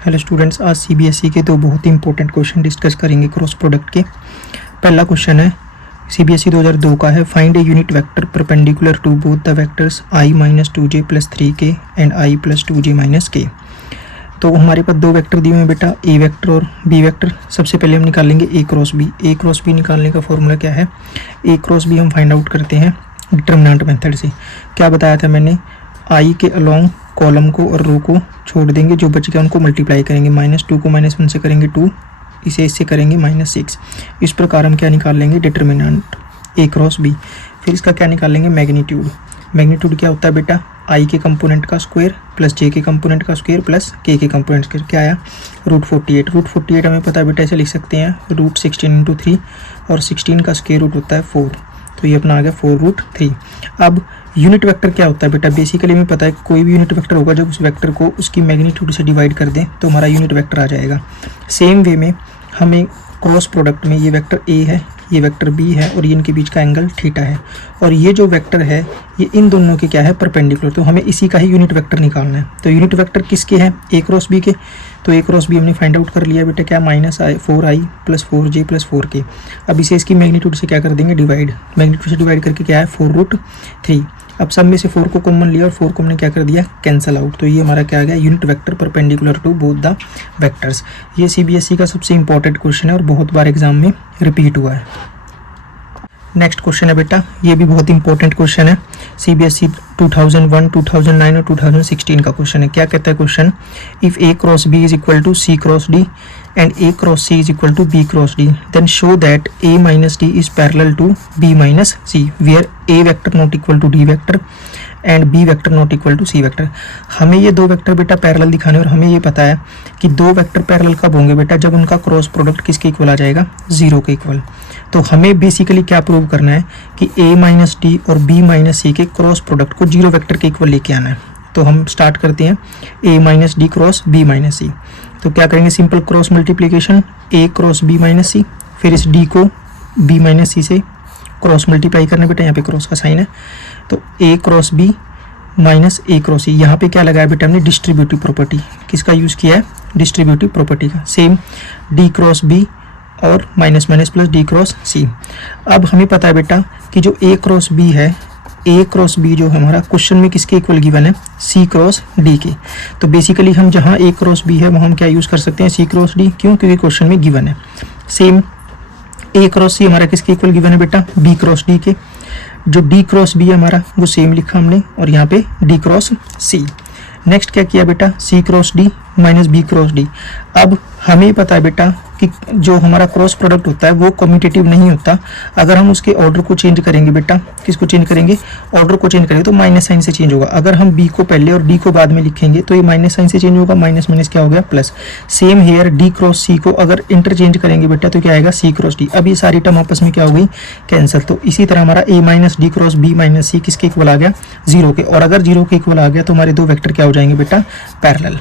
Hello students, आज CBSE के दो बहुत ही इंपॉर्टेंट क्वेश्चन डिस्कस करेंगे क्रॉस प्रोडक्ट के। पहला क्वेश्चन है सीबीएसई 2002 का है, find a unit vector perpendicular to both the vectors i minus 2j plus 3k and i plus 2j minus k। तो हमारे पास दो वेक्टर दिए हुए हैं बेटा, ए वेक्टर और बी वेक्टर। सबसे पहले हम निकालेंगे ए क्रॉस बी। ए क्रॉस बी निकालने का फॉर्मूला क्या है? ए क्रॉस बी हम फाइंड आउट करते हैं डिटरमिनेंट मेथड से। क्या बताया था मैंने? आई के अलोंग कॉलम को और रो को छोड़ देंगे, जो बच गया उनको मल्टीप्लाई करेंगे। -2 को -1 से करेंगे 2, इसे इससे करेंगे -6। इस प्रकार हम क्या निकाल लेंगे? Determinant a cross b. फिर इसका क्या निकाल लेंगे? मैग्नीट्यूड। मैग्नीट्यूड क्या होता है बेटा? आई के कंपोनेंट का स्क्वायर प्लस जे के कंपोनेंट का स्क्वायर प्लस के कंपोनेंट स्क्वायर। क्या आया? √48। √48 हमें पता है बेटा, ऐसे लिख सकते हैं √16 × 3, और 16 का स्क्वायर रूट होता है 4, तो ये अपना आ गया 4√3। अब यूनिट वेक्टर क्या होता है बेटा? बेसिकली हमें पता है कोई भी यूनिट वेक्टर होगा, जब उस वेक्टर को उसकी मैग्नीट्यूड से डिवाइड कर दें तो हमारा यूनिट वेक्टर आ जाएगा। सेम वे में हमें क्रॉस प्रोडक्ट में ये वेक्टर ए है, ये वेक्टर बी है, और ये इनके बीच का एंगल थीटा है, और ये जो वेक्टर है ये इन दोनों के क्या है? परपेंडिकुलर। तो हमें इसी का ही यूनिट वेक्टर निकालना है। तो यूनिट वेक्टर किसके हैं? ए क्रॉस बी के। तो ए क्रॉस बी हमने फाइंड आउट कर लिया बेटा, क्या? -4i plus 4j plus 4k। अब इसे इसकी मैग्नीट्यूड से क्या कर देंगे? डिवाइड। मैग्नीट्यूड से डिवाइड करके क्या है? 4√3। अब सब में से 4 को कॉमन लिया और 4 को हमने क्या कर दिया? Cancel out. तो ये हमारा क्या आ गया? Unit vector perpendicular to both the vectors. ये सीबीएसई का सबसे इंपॉर्टेंट क्वेश्चन है और बहुत बार एग्जाम में रिपीट हुआ है। नेक्स्ट क्वेश्चन है बेटा, ये भी बहुत इंपॉर्टेंट क्वेश्चन है, सीबीएसई 2001, 2009 और 2016 का क्वेश्चन है। क्या कहता है question? If a cross b is equal to c cross d and a cross c is equal to b cross d, then show that a minus d is parallel to b minus c, where a vector not equal to d vector and b vector not equal to c vector. हमें ये दो vector बेटा parallel दिखाने, और हमें ये पता है कि दो वेक्टर पैरेलल कब होंगे बेटा? जब उनका क्रॉस प्रोडक्ट किसके इक्वल आ जाएगा? 0 के इक्वल। तो हमें बेसिकली क्या प्रूव करना है कि a माइनस डी और b माइनस सी के क्रॉस प्रोडक्ट को 0 वेक्टर के इक्वल लेके आना है। तो हम स्टार्ट करते हैं a minus D cross b minus C. तो क्या करेंगे? Simple cross multiplication, a cross b minus C, फिर इस d को b माइनस सी से क्रॉस मल्टीप्लाई करना बेटा, यहाँ पे क्रॉस का साइन है। तो a cross b minus a cross C. यहाँ पे क्या लगाया बेटा हमने? Distributive property. किसका यूज़ किया है? डिस्ट्रीब्यूटिव प्रॉपर्टी का। सेम d क्रॉस b और minus minus plus D cross C. अब हमें पता है बेटा कि जो ए क्रॉस बी है, ए क्रॉस बी जो हमारा क्वेश्चन में किसके इक्वल गिवन है? सी क्रॉस डी के। तो बेसिकली हम जहाँ ए क्रॉस बी है वहाँ हम क्या यूज़ कर सकते हैं? सी क्रॉस डी। क्यों? क्योंकि क्वेश्चन में गिवन है। सेम ए क्रॉस सी हमारा किसके इक्वल गिवन है बेटा? बी क्रॉस डी के। जो डी क्रॉस बी है हमारा वो सेम लिखा हमने, और यहाँ पे डी क्रॉस सी। नेक्स्ट क्या किया बेटा? C cross D minus B cross D. अब हमें पता है बेटा कि जो हमारा क्रॉस प्रोडक्ट होता है वो कम्यूटेटिव नहीं होता। अगर हम उसके ऑर्डर को चेंज करेंगे बेटा, किसको चेंज करेंगे? ऑर्डर को चेंज करेंगे तो माइनस साइन से चेंज होगा। अगर हम बी को पहले और डी को बाद में लिखेंगे तो ये माइनस साइन से चेंज होगा, माइनस माइनस क्या हो गया? Plus. Same here D cross C को अगर इंटरचेंज करेंगे बेटा तो क्या आएगा? C cross D. अब ये सारी टर्म आपस में क्या हो गई? कैंसिल। तो इसी तरह हमारा A minus D cross B minus C किसके इक्वल आ गया? 0 के। और अगर 0 के इक्वल आ गया तो हमारे दो वेक्टर क्या हो जाएंगे बेटा? पैरेलल।